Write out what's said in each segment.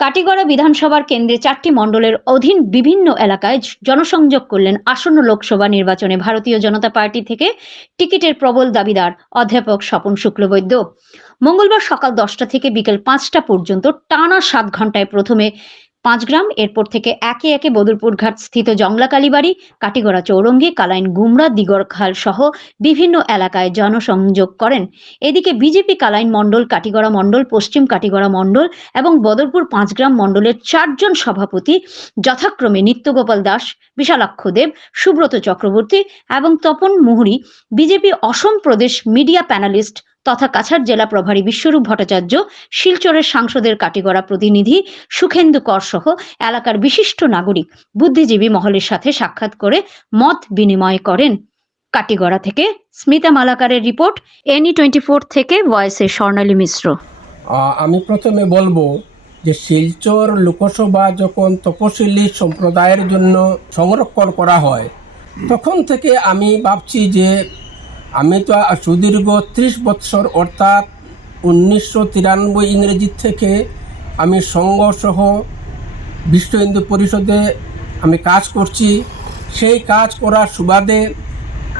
কাটিগড়া বিধানসভার কেন্দ্রে চারটি মণ্ডলের অধীন বিভিন্ন এলাকায় জনসংযোগ করলেন আসন্ন লোকসভা নির্বাচনে ভারতীয় জনতা পার্টি থেকে টিকিটের প্রবল দাবিদার অধ্যাপক স্বপন শুক্লবৈদ্য। মঙ্গলবার সকাল দশটা থেকে বিকেল পাঁচটা পর্যন্ত টানা সাত ঘন্টায় প্রথমে পাঁচগ্রাম এরপর থেকে একে একে বদরপুর ঘাট স্থিত জংলা কালীবাড়ি কাটিগড়া চৌরঙ্গি, কালাইন গুমরা দিগরখাল সহ বিভিন্ন এলাকায় জনসংযোগ করেন। এদিকে বিজেপি কালাইন মণ্ডল, কাটিগড়া মণ্ডল, পশ্চিম কাটিগড়া মণ্ডল এবং বদরপুর পাঁচগ্রাম মণ্ডলের চারজন সভাপতি যথাক্রমে নিত্যগোপাল দাস, বিশালাক্ষ দেব, সুব্রত চক্রবর্তী এবং Tapan Muhuri, BJP Assam Pradesh media panelist তথা কাছাড় জেলা প্রভারী বিশ্বরূপ ভট্টাচার্য, শিলচরের সাংসদের কাটিগড়া প্রতিনিধি সুখেন্দু কর সহ এলাকার বিশিষ্ট নাগরিক বুদ্ধিজীবী মহলের সাথে সাক্ষাৎ করে মত বিনিময় করেন। কাটিগড়া থেকে স্মিতা মালাকারের রিপোর্ট, এনি টোয়েন্টি ফোর থেকে ভয়েসে স্বর্ণালী মিশ্র। আমি প্রথমে বলব যে শিলচর লোকসভা যখন তপশিলি সম্প্রদায়ের জন্য সংরক্ষণ করা হয়, তখন থেকে আমি ভাবছি যে আমি তো সুদীর্ঘ ত্রিশ বৎসর, অর্থাৎ উনিশশো তিরানব্বই ইংরেজি থেকে আমি সংঘসহ বিশ্ব হিন্দু পরিষদে আমি কাজ করছি। সেই কাজ করার সুবাদে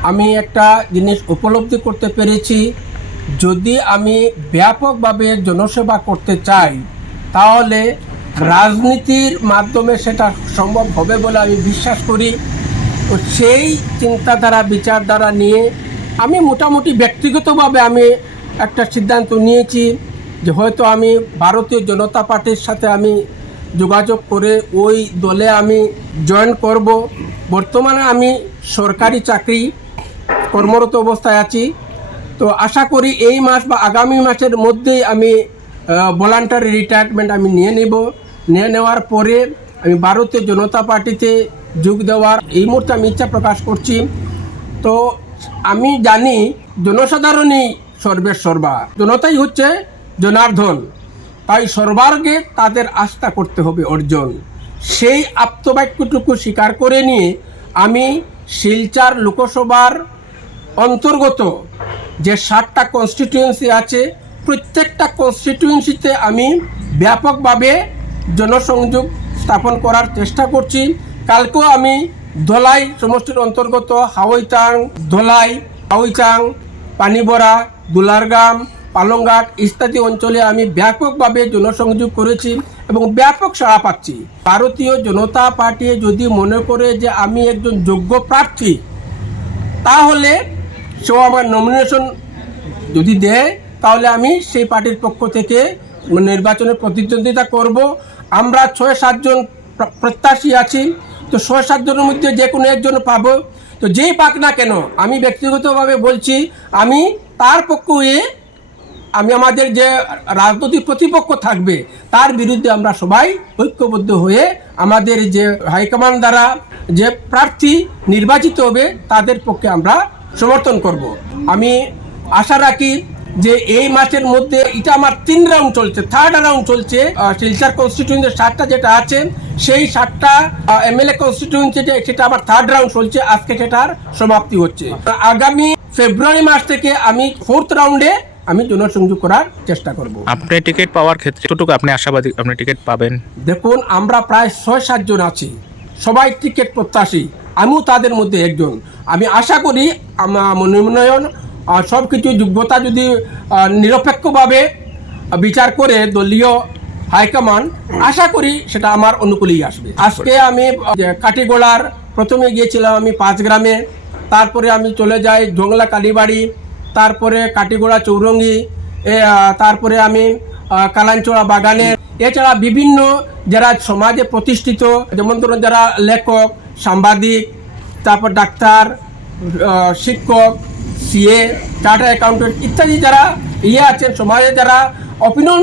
আমি একটা জিনিস উপলব্ধি করতে পেরেছি। যদি আমি ব্যাপকভাবে জনসেবা করতে চাই, তাহলে রাজনীতির মাধ্যমে সেটা সম্ভব হবে বলে আমি বিশ্বাস করি। তো সেই চিন্তাধারা, বিচারধারা নিয়ে আমি মোটামুটি ব্যক্তিগতভাবে আমি একটা সিদ্ধান্ত নিয়েছি যে হয়তো আমি ভারতীয় জনতা পার্টির সাথে আমি যোগাযোগ করে ওই দলে আমি জয়েন করব। বর্তমানে আমি সরকারি চাকরি কর্মরত অবস্থায় আছি। তো আশা করি এই মাস বা আগামী মাসের মধ্যেই আমি ভলান্টারি রিটায়ারমেন্ট আমি নিয়ে নেব। নিয়ে নেওয়ার পরে আমি ভারতীয় জনতা পার্টিতে যোগ দেওয়ার এই মুহূর্তে আমি ইচ্ছা প্রকাশ করছি। তো আমি জানি জনসাধারণই সর্বের সর্বা। জনতাই হচ্ছে জনার্দন। তাই সর্বার্গে তাদের আস্থা করতে হবে অর্জন। সেই আপ্তবাক্যটুকু স্বীকার করে নিয়ে আমি শিলচার লোকসভার অন্তর্গত যে ষাটটা কনস্টিটিউয়েন্সি আছে, প্রত্যেকটা কনস্টিটিউয়েন্সিতে আমি ব্যাপকভাবে জনসংযোগ স্থাপন করার চেষ্টা করছি। কালকেও আমি ধলাই সমষ্টির অন্তর্গত হাওইতাং ধলাই হাওইতাং পানিবরা, দুলারগাম, পালংঘাট ইত্যাদি অঞ্চলে আমি ব্যাপকভাবে জনসংযোগ করেছি এবং ব্যাপক সাড়া পাচ্ছি। ভারতীয় জনতা পার্টি যদি মনে করে যে আমি একজন যোগ্য প্রার্থী, তাহলে সেও আমার নমিনেশন যদি দেয়, তাহলে আমি সেই পার্টির পক্ষ থেকে নির্বাচনে প্রতিদ্বন্দ্বিতা করব। আমরা ছয় সাতজন প্র- প্রত্যাশী আছি। তো ছয় সাতজনের মধ্যে যে কোনো একজন পাবো। তো যেই পাক না কেন, আমি ব্যক্তিগতভাবে বলছি, আমি তার পক্ষ হয়ে আমি আমাদের যে রাজনৈতিক প্রতিপক্ষ থাকবে, তার বিরুদ্ধে আমরা সবাই ঐক্যবদ্ধ হয়ে আমাদের যে হাইকমান্ড দ্বারা যে প্রার্থী নির্বাচিত হবে, তাদের পক্ষে আমরা সমর্থন করব। আমি আশা রাখি যে এই মাসের মধ্যে এটা আমার তিন রাউন্ড চলছে থার্ড রাউন্ড চলছে শিলচর সাতটা যেটা আছে সেই সাতটা এমএলএ কনস্টিটিউন্সি সেটা আমার থার্ড রাউন্ড চলছে আজকে সেটার সমাপ্তি হচ্ছে। আগামী ফেব্রুয়ারি মাস থেকে আমি ফোর্থ রাউন্ডে আমি জনসংযোগ করার চেষ্টা করব। আপনি টিকিট পাওয়ার ক্ষেত্রে কতটুকু আপনি আশাবাদী আপনি টিকিট পাবেন? দেখুন আমরা প্রায় ছয় সাতজন আছি সবাই টিকিট প্রত্যাশী আমিও তাদের মধ্যে একজন। আমি আশা করি আমার মনোনয়ন সব কিছু যোগ্যতা যদি নিরপেক্ষভাবে বিচার করে দলীয় হাইকমান্ড, আশা করি সেটা আমার অনুকূলেই আসবে। আজকে আমি কাটিগোড়ার প্রথমে গিয়েছিলাম আমি পাঁচ গ্রামে তারপরে আমি চলে যাই জংলা কালীবাড়ি, তারপরে কাটিগোড়া চৌরঙ্গি তারপরে আমি কালাঞ্চড়া বাগানে। এছাড়া বিভিন্ন যারা সমাজে প্রতিষ্ঠিত, যেমন ধরুন যারা লেখক, সাংবাদিক, তারপর ডাক্তার শিক্ষক সিএ চার্টার অ্যাকাউন্টেন্ট ইত্যাদি যারা ইয়ে আছেন, সমাজে যারা অপিনিয়ন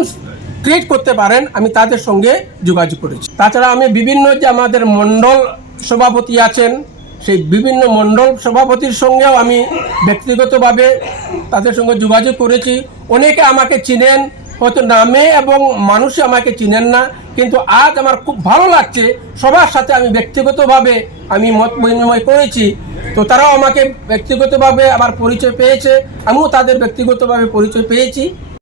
ক্রিয়েট করতে পারেন, আমি তাদের সঙ্গে যোগাযোগ করেছি। তাছাড়া আমি বিভিন্ন যে আমাদের মণ্ডল সভাপতি আছেন, সেই বিভিন্ন মণ্ডল সভাপতির সঙ্গেও আমি ব্যক্তিগতভাবে তাদের সঙ্গে যোগাযোগ করেছি। অনেকে আমাকে চিনেন, হয়তো নামে এবং মানুষে আমাকে চিনেন না, কিন্তু আজ আমার খুব ভালো লাগছে। সবার সাথে আমি ব্যক্তিগতভাবে আমি মত বিনিময় করেছি। তো তারাও আমাকে ব্যক্তিগতভাবে আমার পরিচয় পেয়েছে আমিও তাদের ব্যক্তিগতভাবে পরিচয় পেয়েছি।